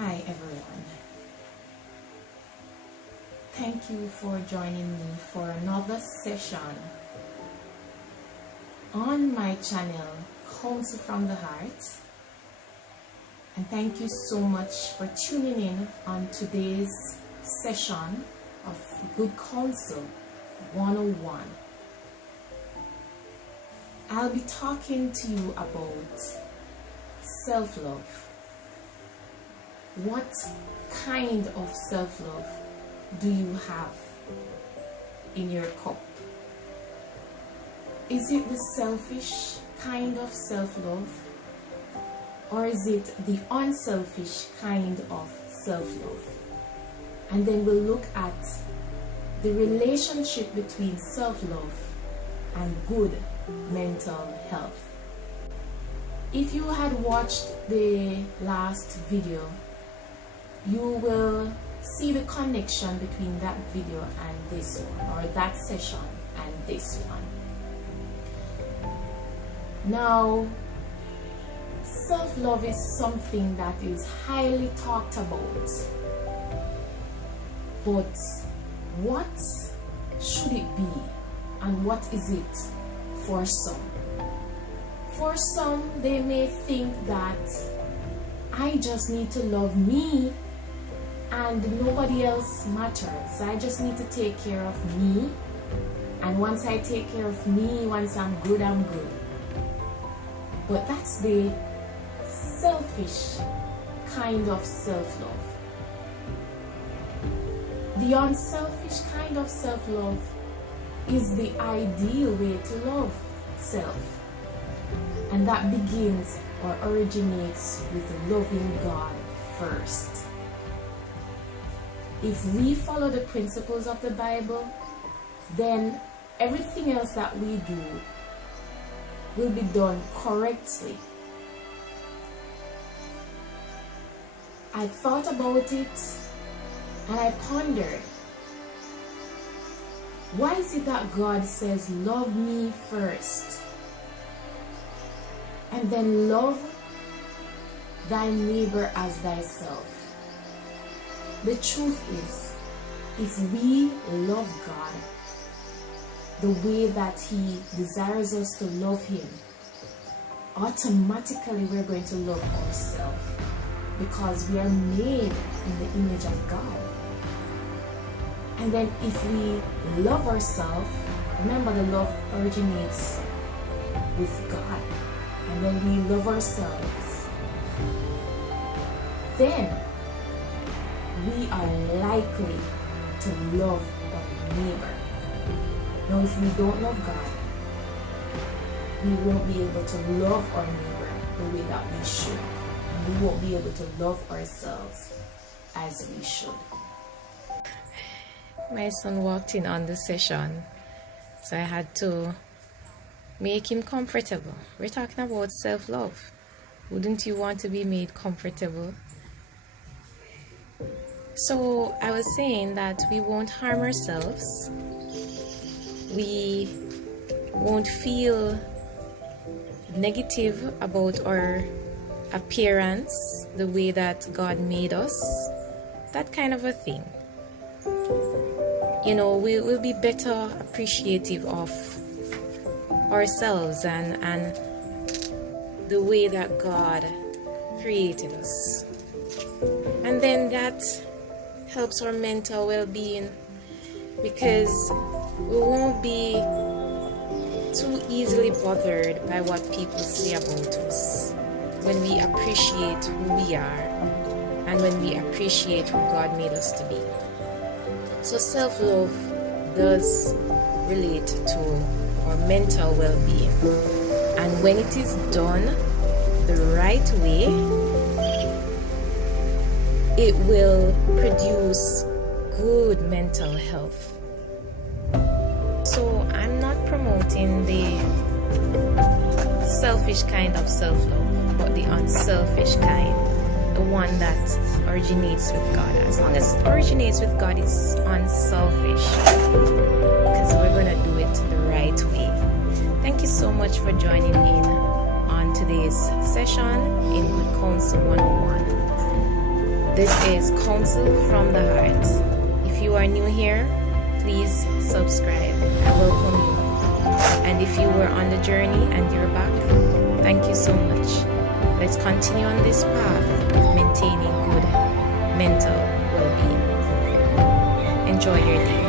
Hi everyone. Thank you for joining me for another session on my channel, Counsel from the Heart. And thank you so much for tuning in on today's session of Good Counsel 101. I'll be talking to you about self-love. What kind of self-love do you have in your cup? Is it the selfish kind of self-love, or is it the unselfish kind of self-love? And then we'll look at the relationship between self-love and good mental health. If you had watched the last video, you will see the connection between that video and this one, or that session and this one. Now, self-love is something that is highly talked about, but what should it be, and what is it for some? For some, they may think that I just need to love me and nobody else matters. I just need to take care of me, and once I take care of me, once I'm good, I'm good. But that's the selfish kind of self-love. The unselfish kind of self-love is the ideal way to love self, and that begins or originates with loving God first. If we follow the principles of the Bible, then everything else that we do will be done correctly. I thought about it and I pondered, why is it that God says, love me first, and then love thy neighbor as thyself? The truth is, if we love God the way that He desires us to love Him, automatically we're going to love ourselves, because we are made in the image of God. And then if we love ourselves, remember the love originates with God, and when we love ourselves, then we are likely to love our neighbor. Now, if we don't love God, we won't be able to love our neighbor the way that we should. And we won't be able to love ourselves as we should. My son walked in on the session, so I had to make him comfortable. We're talking about self-love. Wouldn't you want to be made comfortable? So I was saying that we won't harm ourselves, we won't feel negative about our appearance, the way that God made us, that kind of a thing. You know, we will be better appreciative of ourselves and the way that God created us. And then that helps our mental well-being, because we won't be too easily bothered by what people say about us when we appreciate who we are and when we appreciate who God made us to be. So self-love does relate to our mental well-being, and when it is done the right way, it will produce good mental health. So I'm not promoting the selfish kind of self-love, but the unselfish kind, the one that originates with God. As long as it originates with God, it's unselfish, because we're going to do it the right way. Thank you so much for joining in on today's session in Good Counsel 101. This is Counsel from the Heart. If you are new here, please subscribe. I welcome you. And if you were on the journey and you're back, thank you so much. Let's continue on this path of maintaining good mental well-being. Enjoy your day.